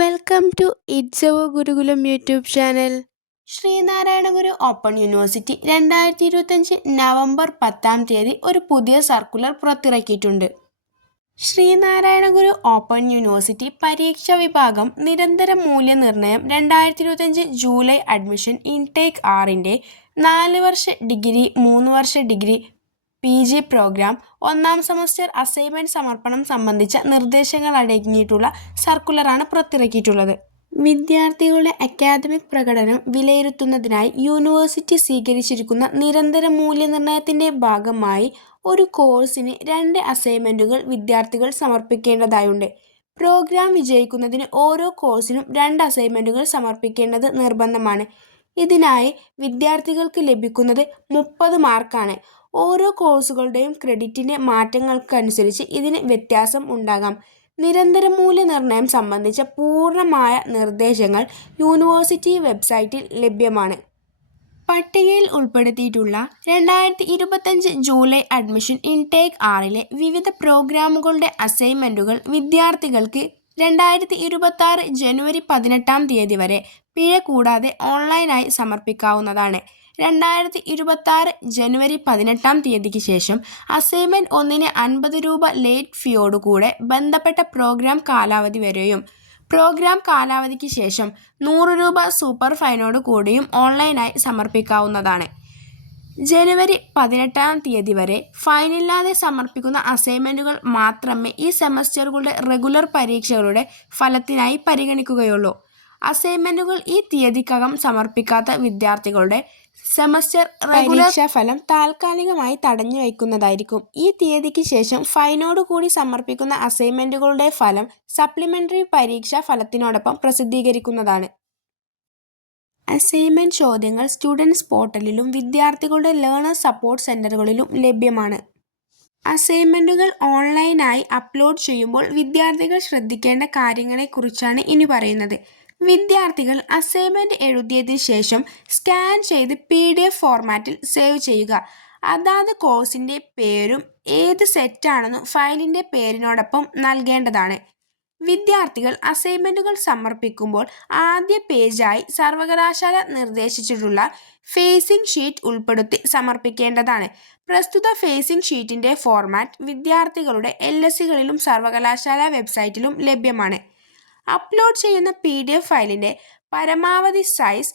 Welcome to its our Gurukulam YouTube channel. Sreenarayana Guru open university 2025 November 10 ഒരു പുതിയ circular പുറത്തിറക്കിയിട്ടുണ്ട്. Sreenarayana Guru open university പരീക്ഷാ വിഭാഗം നിരന്തര മൂല്യനിർണ്ണയം 2025 ജൂലൈ അഡ്മിഷൻ ഇൻടേക്ക് 6ന്റെ 4 വർഷ ഡിഗ്രി 3 വർഷ ഡിഗ്രി PG പ്രോഗ്രാം ഒന്നാം സെമസ്റ്റർ അസൈൻമെന്റ് സമർപ്പണം സംബന്ധിച്ച നിർദ്ദേശങ്ങൾ അടങ്ങിയിട്ടുള്ള സർക്കുലറാണ് പുറത്തിറക്കിയിട്ടുള്ളത്. വിദ്യാർത്ഥികളുടെ അക്കാദമിക് പ്രകടനം വിലയിരുത്തുന്നതിനായി യൂണിവേഴ്സിറ്റി സ്വീകരിച്ചിരിക്കുന്ന നിരന്തര മൂല്യനിർണ്ണയത്തിന്റെ ഭാഗമായി ഒരു കോഴ്സിന് 2 അസൈൻമെന്റുകൾ വിദ്യാർത്ഥികൾ സമർപ്പിക്കേണ്ടതായുണ്ട്. പ്രോഗ്രാം വിജയിക്കുന്നതിന് ഓരോ കോഴ്സിനും 2 അസൈൻമെന്റുകൾ സമർപ്പിക്കേണ്ടത് നിർബന്ധമാണ്. ഇതിനായി വിദ്യാർത്ഥികൾക്ക് ലഭിക്കുന്നത് 30 മാർക്കാണ്. ഓരോ കോഴ്സുകളുടെയും ക്രെഡിറ്റിന്റെ മാറ്റങ്ങൾക്കനുസരിച്ച് ഇതിന് വ്യത്യാസം ഉണ്ടാകാം. നിരന്തര മൂല്യനിർണ്ണയം സംബന്ധിച്ച പൂർണ്ണമായ നിർദ്ദേശങ്ങൾ യൂണിവേഴ്സിറ്റി വെബ്സൈറ്റിൽ ലഭ്യമാണ്. പട്ടികയിൽ ഉൾപ്പെടുത്തിയിട്ടുള്ള 2025 ജൂലൈ അഡ്മിഷൻ ഇൻടേക്ക് 6ലെ വിവിധ പ്രോഗ്രാമുകളുടെ അസൈൻമെന്റുകൾ വിദ്യാർത്ഥികൾക്ക് 2026 ജനുവരി 18 വരെ പിഴ കൂടാതെ ഓൺലൈനായി സമർപ്പിക്കാവുന്നതാണ്. 2026 ജനുവരി 18 ശേഷം അസൈൻമെന്റ് 1ന് 50 രൂപ ലേറ്റ് ഫീയോടുകൂടെ ബന്ധപ്പെട്ട പ്രോഗ്രാം കാലാവധി വരെയും പ്രോഗ്രാം കാലാവധിക്ക് ശേഷം 100 രൂപ സൂപ്പർ ഫൈനോട് കൂടിയും ഓൺലൈനായി സമർപ്പിക്കാവുന്നതാണ്. ജനുവരി 18 വരെ ഫൈനില്ലാതെ സമർപ്പിക്കുന്ന അസൈൻമെന്റുകൾ മാത്രമേ ഈ സെമസ്റ്ററുകളുടെ റെഗുലർ പരീക്ഷകളുടെ ഫലത്തിനായി പരിഗണിക്കുകയുള്ളൂ. അസൈൻമെന്റുകൾ ഈ തീയതിക്കകം സമർപ്പിക്കാത്ത വിദ്യാർത്ഥികളുടെ സെമസ്റ്റർ പരീക്ഷാ ഫലം താൽക്കാലികമായി തടഞ്ഞു വയ്ക്കുന്നതായിരിക്കും. ഈ തീയതിക്ക് ശേഷം ഫൈനോടുകൂടി സമർപ്പിക്കുന്ന അസൈൻമെന്റുകളുടെ ഫലം സപ്ലിമെന്ററി പരീക്ഷാ ഫലത്തിനോടൊപ്പം പ്രസിദ്ധീകരിക്കുന്നതാണ്. അസൈൻമെന്റ് ചോദ്യങ്ങൾ സ്റ്റുഡൻസ് പോർട്ടലിലും വിദ്യാർത്ഥികളുടെ ലേണേഴ്സ് സപ്പോർട്ട് സെന്ററുകളിലും ലഭ്യമാണ്. അസൈൻമെന്റുകൾ ഓൺലൈനായി അപ്ലോഡ് ചെയ്യുമ്പോൾ വിദ്യാർത്ഥികൾ ശ്രദ്ധിക്കേണ്ട കാര്യങ്ങളെക്കുറിച്ചാണ് ഇനി പറയുന്നത്. വിദ്യാർത്ഥികൾ അസൈൻമെന്റ് എഴുതിയതിനു ശേഷം സ്കാൻ ചെയ്ത് PDF ഫോർമാറ്റിൽ സേവ് ചെയ്യുക. അതാത് കോഴ്സിന്റെ പേരും ഏത് സെറ്റാണെന്നും ഫയലിന്റെ പേരിനോടൊപ്പം നൽകേണ്ടതാണ്. വിദ്യാർത്ഥികൾ അസൈൻമെന്റുകൾ സമർപ്പിക്കുമ്പോൾ ആദ്യ പേജായി സർവകലാശാല നിർദ്ദേശിച്ചിട്ടുള്ള ഫേസിംഗ് ഷീറ്റ് ഉൾപ്പെടുത്തി സമർപ്പിക്കേണ്ടതാണ്. പ്രസ്തുത ഫേസിംഗ് ഷീറ്റിന്റെ ഫോർമാറ്റ് വിദ്യാർത്ഥികളുടെ LSEകളിലും സർവകലാശാല വെബ്സൈറ്റിലും ലഭ്യമാണ്. അപ്ലോഡ് ചെയ്യുന്ന PDF ഫയലിന്റെ പരമാവധി സൈസ്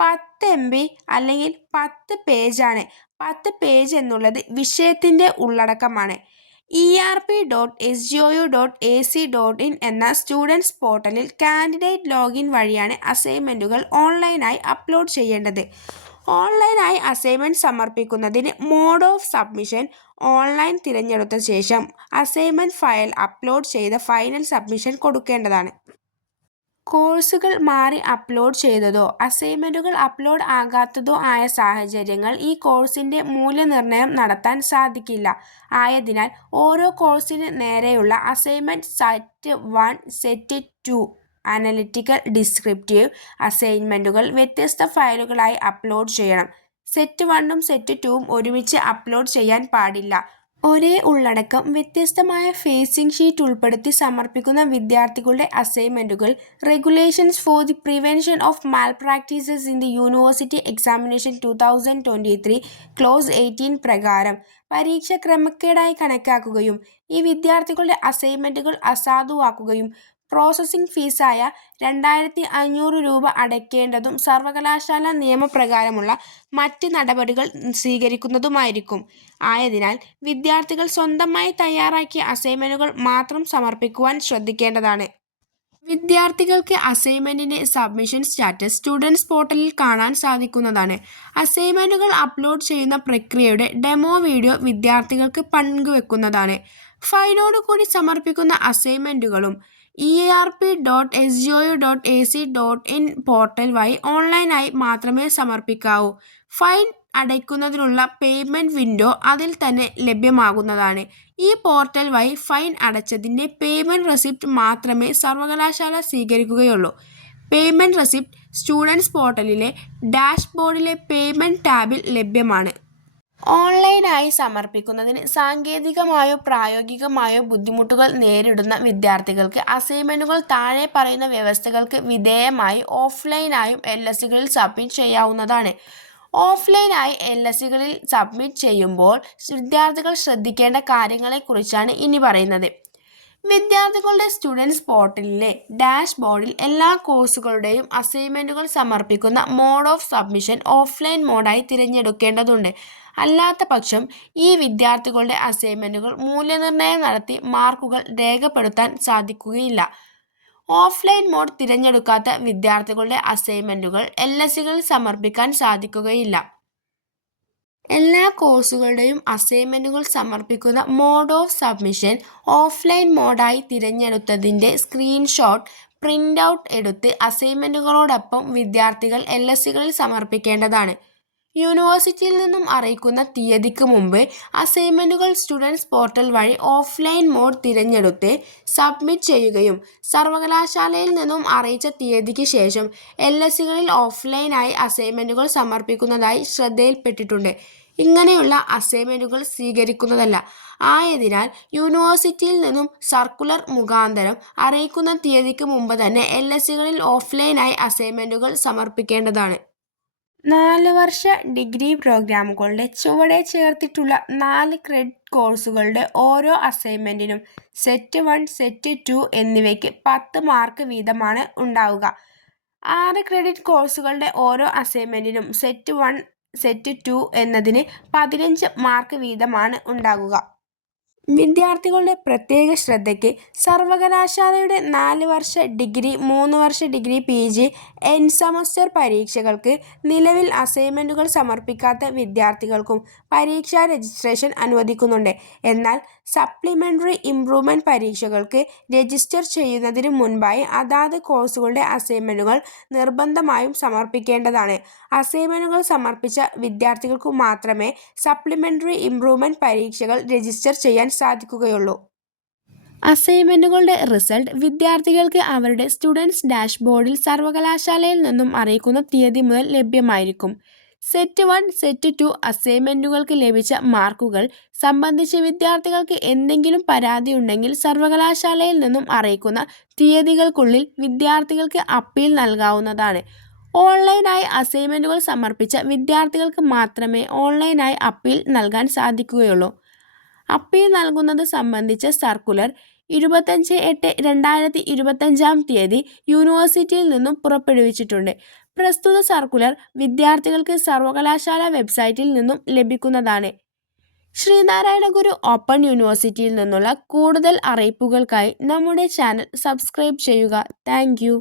10 MB അല്ലെങ്കിൽ 10 പേജാണ്. 10 പേജ് എന്നുള്ളത് വിഷയത്തിന്റെ ഉള്ളടക്കമാണ്. erp.sgou.ac.in എന്ന സ്റ്റുഡൻസ് പോർട്ടലിൽ കാൻഡിഡേറ്റ് ലോഗിൻ വഴിയാണ് അസൈൻമെന്റുകൾ ഓൺലൈനായി അപ്ലോഡ് ചെയ്യേണ്ടത്. ഓൺലൈനായി അസൈൻമെന്റ് സമർപ്പിക്കുന്നതിന് മോഡ് ഓഫ് സബ്മിഷൻ ഓൺലൈൻ തിരഞ്ഞെടുത്ത ശേഷം അസൈൻമെന്റ് ഫയൽ അപ്ലോഡ് ചെയ്ത ഫൈനൽ സബ്മിഷൻ കൊടുക്കേണ്ടതാണ്. കോഴ്സുകൾ മാറി അപ്ലോഡ് ചെയ്തതോ അസൈൻമെന്റുകൾ അപ്ലോഡ് ആകാത്തതോ ആയ സാഹചര്യങ്ങൾ ഈ കോഴ്സിന്റെ മൂല്യനിർണ്ണയം നടത്താൻ സാധിക്കില്ല. ആയതിനാൽ ഓരോ കോഴ്സിന് നേരെയുള്ള assignment set 1, set 2 analytical descriptive അസൈൻമെന്റുകൾ വ്യത്യസ്ത ഫയലുകളായി അപ്ലോഡ് ചെയ്യണം. സെറ്റ് 1ഉം സെറ്റ് 2ഉം ഒരുമിച്ച് അപ്ലോഡ് ചെയ്യാൻ പാടില്ല. ഒരേ ഉള്ളടക്കം വ്യത്യസ്തമായ ഫേസിംഗ് ഷീറ്റ് ഉൾപ്പെടുത്തി സമർപ്പിക്കുന്ന വിദ്യാർത്ഥികളുടെ അസൈൻമെന്റുകൾ regulations for the prevention of malpractices in the university examination 2023 clause 18 പ്രകാരം പരീക്ഷ ക്രമക്കേടായി കണക്കാക്കുകയും ഈ വിദ്യാർത്ഥികളുടെ അസൈൻമെന്റുകൾ അസാധുവാക്കുകയും പ്രോസസ്സിംഗ് ഫീസായ 2500 രൂപ അടയ്ക്കേണ്ടതും സർവകലാശാല നിയമപ്രകാരമുള്ള മറ്റ് നടപടികൾ സ്വീകരിക്കുന്നതുമായിരിക്കും. ആയതിനാൽ വിദ്യാർത്ഥികൾ സ്വന്തമായി തയ്യാറാക്കിയ അസൈൻമെന്റുകൾ മാത്രം സമർപ്പിക്കുവാൻ ശ്രദ്ധിക്കേണ്ടതാണ്. വിദ്യാർത്ഥികൾക്ക് അസൈൻമെന്റിന്റെ സബ്മിഷൻ സ്റ്റാറ്റസ് സ്റ്റുഡൻസ് പോർട്ടലിൽ കാണാൻ സാധിക്കുന്നതാണ്. അസൈൻമെന്റുകൾ അപ്ലോഡ് ചെയ്യുന്ന പ്രക്രിയയുടെ ഡെമോ വീഡിയോ വിദ്യാർത്ഥികൾക്ക് പങ്കുവെക്കുന്നതാണ്. ഫൈനോടുകൂടി സമർപ്പിക്കുന്ന അസൈൻമെന്റുകളും erp.sgou.ac.in പോർട്ടൽ വഴി ഓൺലൈനായി മാത്രമേ സമർപ്പിക്കാവൂ. ഫൈൻ അടയ്ക്കുന്നതിനുള്ള പേയ്മെന്റ് വിൻഡോ അതിൽ തന്നെ ലഭ്യമാകുന്നതാണ്. ഈ പോർട്ടൽ വഴി ഫൈൻ അടച്ചതിന്റെ പേയ്മെന്റ് റെസിപ്റ്റ് മാത്രമേ സർവകലാശാല സ്വീകരിക്കുകയുള്ളൂ. പേയ്മെന്റ് റെസിപ്റ്റ് സ്റ്റുഡൻസ് പോർട്ടലിലെ ഡാഷ്ബോർഡിലെ പേയ്മെന്റ് ടാബിൽ ലഭ്യമാണ്. ഓൺലൈനായി സമർപ്പിക്കുന്നതിന് സാങ്കേതികമായോ പ്രായോഗികമായോ ബുദ്ധിമുട്ടുകൾ നേരിടുന്ന വിദ്യാർത്ഥികൾക്ക് അസൈൻമെന്റുകൾ താഴെ പറയുന്ന വ്യവസ്ഥകൾക്ക് വിധേയമായി ഓഫ്ലൈനായും LSകളിൽ സബ്മിറ്റ് ചെയ്യാവുന്നതാണ്. ഓഫ്ലൈനായി LSകളിൽ സബ്മിറ്റ് ചെയ്യുമ്പോൾ വിദ്യാർത്ഥികൾ ശ്രദ്ധിക്കേണ്ട കാര്യങ്ങളെക്കുറിച്ചാണ് ഇനി പറയുന്നത്. വിദ്യാർത്ഥികളുടെ സ്റ്റുഡൻസ് പോർട്ടലിലെ ഡാഷ്ബോർഡിൽ എല്ലാ കോഴ്സുകളുടെയും അസൈൻമെന്റുകൾ സമർപ്പിക്കുന്ന മോഡ് ഓഫ് സബ്മിഷൻ ഓഫ്ലൈൻ മോഡായി തിരഞ്ഞെടുക്കേണ്ടതുണ്ട്. അല്ലാത്ത പക്ഷം ഈ വിദ്യാർത്ഥികളുടെ അസൈൻമെന്റുകൾ മൂല്യനിർണ്ണയം നടത്തി മാർക്കുകൾ രേഖപ്പെടുത്താൻ സാധിക്കുകയില്ല. ഓഫ്ലൈൻ മോഡ് തിരഞ്ഞെടുക്കാത്ത വിദ്യാർത്ഥികളുടെ അസൈൻമെന്റുകൾ LSകളിൽ സമർപ്പിക്കാൻ സാധിക്കുകയില്ല. എല്ലാ കോഴ്സുകളുടെയും അസൈൻമെന്റുകൾ സമർപ്പിക്കുന്ന മോഡ് ഓഫ് സബ്മിഷൻ ഓഫ്ലൈൻ മോഡായി തിരഞ്ഞെടുത്തതിൻ്റെ സ്ക്രീൻഷോട്ട് പ്രിന്റ് ഔട്ട് എടുത്ത് അസൈൻമെന്റുകളോടൊപ്പം വിദ്യാർത്ഥികൾ LSകളിൽ സമർപ്പിക്കേണ്ടതാണ്. യൂണിവേഴ്സിറ്റിയിൽ നിന്നും അറിയിക്കുന്ന തീയതിക്ക് മുമ്പ് അസൈൻമെന്റുകൾ സ്റ്റുഡൻസ് പോർട്ടൽ വഴി ഓഫ്ലൈൻ മോഡ് തിരഞ്ഞെടുത്ത് സബ്മിറ്റ് ചെയ്യുകയും സർവകലാശാലയിൽ നിന്നും അറിയിച്ച തീയതിക്ക് ശേഷം LSകളിൽ ഓഫ്ലൈനായി അസൈൻമെന്റുകൾ സമർപ്പിക്കുന്നതായി ശ്രദ്ധയിൽപ്പെട്ടിട്ടുണ്ട്. ഇങ്ങനെയുള്ള അസൈൻമെന്റുകൾ സ്വീകരിക്കുന്നതല്ല. ആയതിനാൽ യൂണിവേഴ്സിറ്റിയിൽ നിന്നും സർക്കുലർ മുഖാന്തരം അറിയിക്കുന്ന തീയതിക്ക് മുമ്പ് തന്നെ LSകളിൽ ഓഫ്ലൈനായി അസൈൻമെന്റുകൾ സമർപ്പിക്കേണ്ടതാണ്. 4 വർഷ ഡിഗ്രി പ്രോഗ്രാമുകളുടെ ചുവടെ ചേർത്തിട്ടുള്ള 4 ക്രെഡിറ്റ് കോഴ്സുകളുടെ ഓരോ അസൈൻമെന്റിനും സെറ്റ് 1, സെറ്റ് 2 എന്നിവയ്ക്ക് 10 മാർക്ക് വീതമാണ് ഉണ്ടാവുക. 6 ക്രെഡിറ്റ് കോഴ്സുകളുടെ ഓരോ അസൈൻമെന്റിനും സെറ്റ് 1, സെറ്റ് 2 എന്നതിന് 15 മാർക്ക് വീതമാണ് ഉണ്ടാകുക. വിദ്യാർത്ഥികളുടെ പ്രത്യേക ശ്രദ്ധയ്ക്ക് സർവകലാശാലയുടെ 4 വർഷ ഡിഗ്രി, 3 വർഷ ഡിഗ്രി PG, എൻഡ് സെമസ്റ്റർ പരീക്ഷകൾക്ക് നിലവിൽ അസൈൻമെന്റുകൾ സമർപ്പിക്കാത്ത വിദ്യാർത്ഥികൾക്കും പരീക്ഷാ രജിസ്ട്രേഷൻ അനുവദിക്കുന്നുണ്ട്. എന്നാൽ സപ്ലിമെന്ററി ഇംപ്രൂവ്മെന്റ് പരീക്ഷകൾക്ക് രജിസ്റ്റർ ചെയ്യുന്നതിന് മുൻപായി അതാത് കോഴ്സുകളുടെ അസൈൻമെന്റുകൾ നിർബന്ധമായും സമർപ്പിക്കേണ്ടതാണ്. അസൈൻമെന്റുകൾ സമർപ്പിച്ച വിദ്യാർത്ഥികൾക്കു മാത്രമേ സപ്ലിമെന്ററി ഇംപ്രൂവ്മെന്റ് പരീക്ഷകൾ രജിസ്റ്റർ ചെയ്യാൻ സാധിക്കുകയുള്ളൂ. അസൈൻമെന്റുകളുടെ റിസൾട്ട് വിദ്യാർത്ഥികൾക്ക് അവരുടെ സ്റ്റുഡൻസ് ഡാഷ്ബോർഡിൽ സർവകലാശാലയിൽ നിന്നും അറിയിക്കുന്ന തീയതി മുതൽ ലഭ്യമായിരിക്കും. സെറ്റ് 1, സെറ്റ് 2 അസൈൻമെന്റുകൾക്ക് ലഭിച്ച മാർക്കുകൾ സംബന്ധിച്ച് വിദ്യാർത്ഥികൾക്ക് എന്തെങ്കിലും പരാതിയുണ്ടെങ്കിൽ സർവകലാശാലയിൽ നിന്നും അറിയിക്കുന്ന തീയതികൾക്കുള്ളിൽ വിദ്യാർത്ഥികൾക്ക് അപ്പീൽ നൽകാവുന്നതാണ്. ഓൺലൈനായി അസൈൻമെന്റുകൾ സമർപ്പിച്ച വിദ്യാർത്ഥികൾക്ക് മാത്രമേ ഓൺലൈനായി അപ്പീൽ നൽകാൻ സാധിക്കുകയുള്ളൂ. അപ്പീൽ നൽകുന്നത് സംബന്ധിച്ച സർക്കുലർ 25/8/2025 യൂണിവേഴ്സിറ്റിയിൽ നിന്നും പുറപ്പെടുവിച്ചിട്ടുണ്ട്. പ്രസ്തുത സർക്കുലർ വിദ്യാർത്ഥികൾക്ക് സർവകലാശാല വെബ്സൈറ്റിൽ നിന്നും ലഭിക്കുന്നതാണ്. ശ്രീനാരായണ ഗുരു ഓപ്പൺ യൂണിവേഴ്സിറ്റിയിൽ നിന്നുള്ള കൂടുതൽ അറിയിപ്പുകൾക്കായി നമ്മുടെ ചാനൽ സബ്സ്ക്രൈബ് ചെയ്യുക. Thank you.